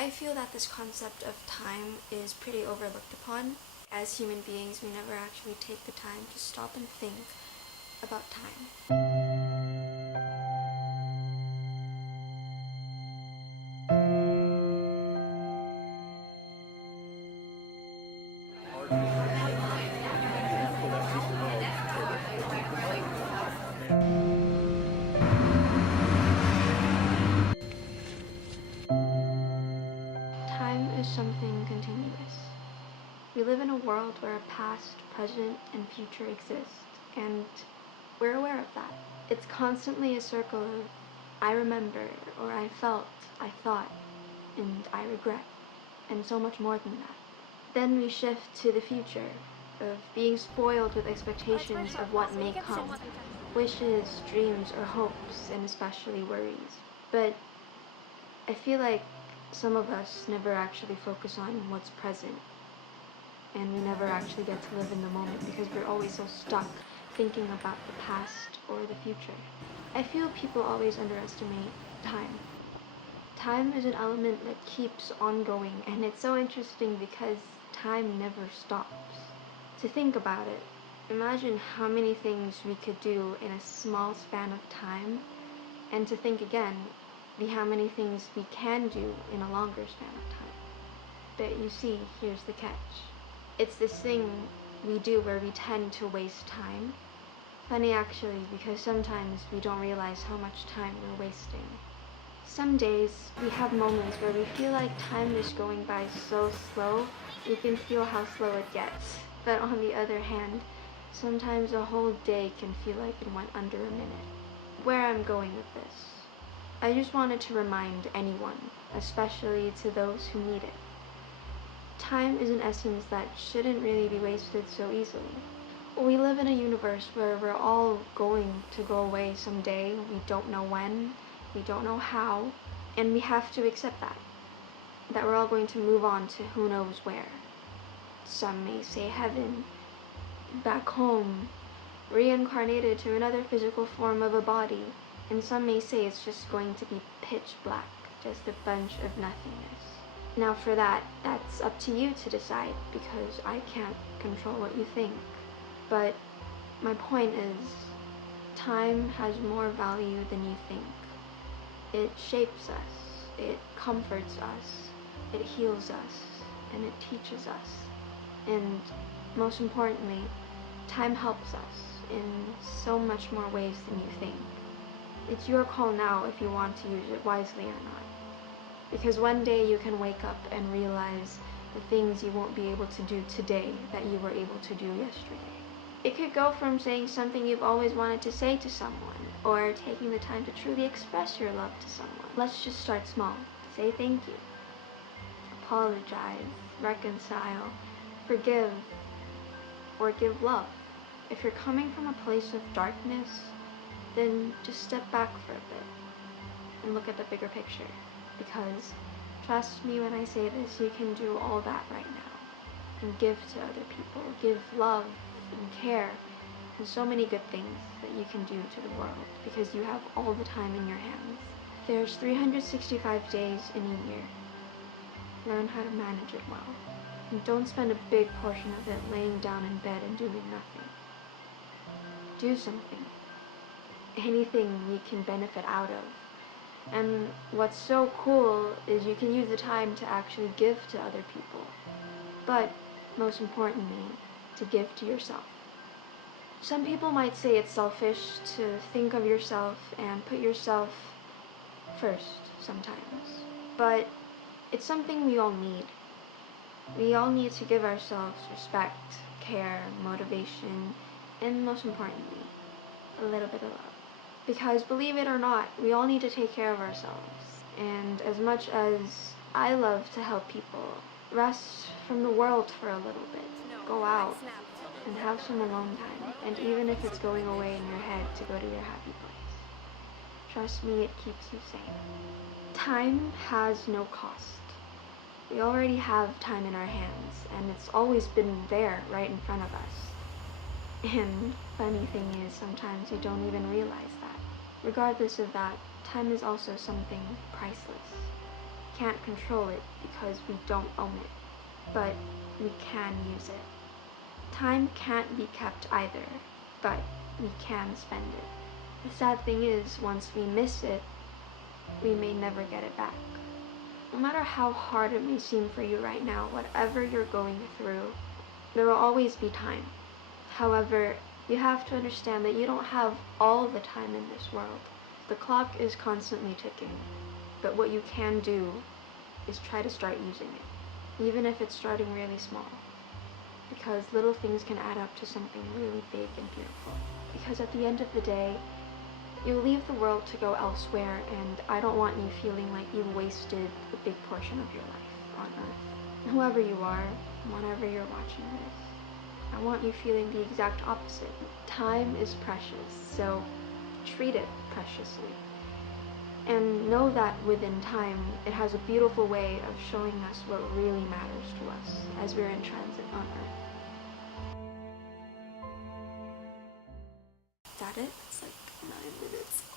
I feel that this concept of time is pretty overlooked upon. As human beings, we never actually take the time to stop and think about time. Time is something continuous. We live in a world where a past, present, and future exist, and we're aware of that. It's constantly a circle of I remember, or I felt, I thought, and I regret, and so much more than that. Then we shift to the future, of being spoiled with expectations of what may come, wishes, dreams, or hopes, and especially worries. But I feel like some of us never actually focus on what's present, and we never actually get to live in the moment because we're always so stuck thinking about the past or the future. I feel people always underestimate time. Time is an element that keeps on going, and it's so interesting because time never stops. To think about it, imagine how many things we could do in a small span of time, and to think again, how many things we can do in a longer span of time. But you see, here's the catch. It's this thing we do where we tend to waste time. Funny actually, because sometimes we don't realize how much time we're wasting. Some days we have moments where we feel like time is going by so slow, we can feel how slow it gets. But on the other hand, sometimes a whole day can feel like it went under a minute. Where I'm going with this, I just wanted to remind anyone, especially to those who need it. Time is an essence that shouldn't really be wasted so easily. We live in a universe where we're all going to go away someday. We don't know when, we don't know how, and we have to accept that we're all going to move on to who knows where. Some may say heaven, back home, reincarnated to another physical form of a body, and some may say it's just going to be pitch black, just a bunch of nothingness. Now for that's up to you to decide, because I can't control what you think. But my point is, time has more value than you think. It shapes us, it comforts us, it heals us, and it teaches us. And most importantly, time helps us in so much more ways than you think. It's your call now if you want to use it wisely or not. Because one day you can wake up and realize the things you won't be able to do today that you were able to do yesterday. It could go from saying something you've always wanted to say to someone, or taking the time to truly express your love to someone. Let's just start small. Say thank you. Apologize, reconcile, forgive, or give love. If you're coming from a place of darkness, then just step back for a bit and look at the bigger picture. Because, trust me when I say this, you can do all that right now. And give to other people, give love and care, and so many good things that you can do to the world, because you have all the time in your hands. There's 365 days in a year. Learn how to manage it well. And don't spend a big portion of it laying down in bed and doing nothing. Do something. Anything you can benefit out of. And what's so cool is you can use the time to actually give to other people. But, most importantly, to give to yourself. Some people might say it's selfish to think of yourself and put yourself first sometimes. But it's something we all need. We all need to give ourselves respect, care, motivation, and most importantly, a little bit of love. Because believe it or not, we all need to take care of ourselves. And as much as I love to help people, rest from the world for a little bit. Go out and have some alone time. And even if it's going away in your head to go to your happy place. Trust me, it keeps you sane. Time has no cost. We already have time in our hands, and it's always been there right in front of us. And funny thing is, sometimes you don't even realize that. Regardless of that, time is also something priceless. can't control it because we don't own it, but we can use it. Time can't be kept either, but we can spend it. The sad thing is, once we miss it, we may never get it back. No matter how hard it may seem for you right now, whatever you're going through, there will always be time. However, you have to understand that you don't have all the time in this world. The clock is constantly ticking, but what you can do is try to start using it, even if it's starting really small, because little things can add up to something really big and beautiful. Because at the end of the day, you'll leave the world to go elsewhere, and I don't want you feeling like you've wasted a big portion of your life on Earth. Whoever you are, whenever you're watching this, I want you feeling the exact opposite. Time is precious, so treat it preciously. And know that within time, it has a beautiful way of showing us what really matters to us as we're in transit on Earth. Is that it? It's like 9 minutes.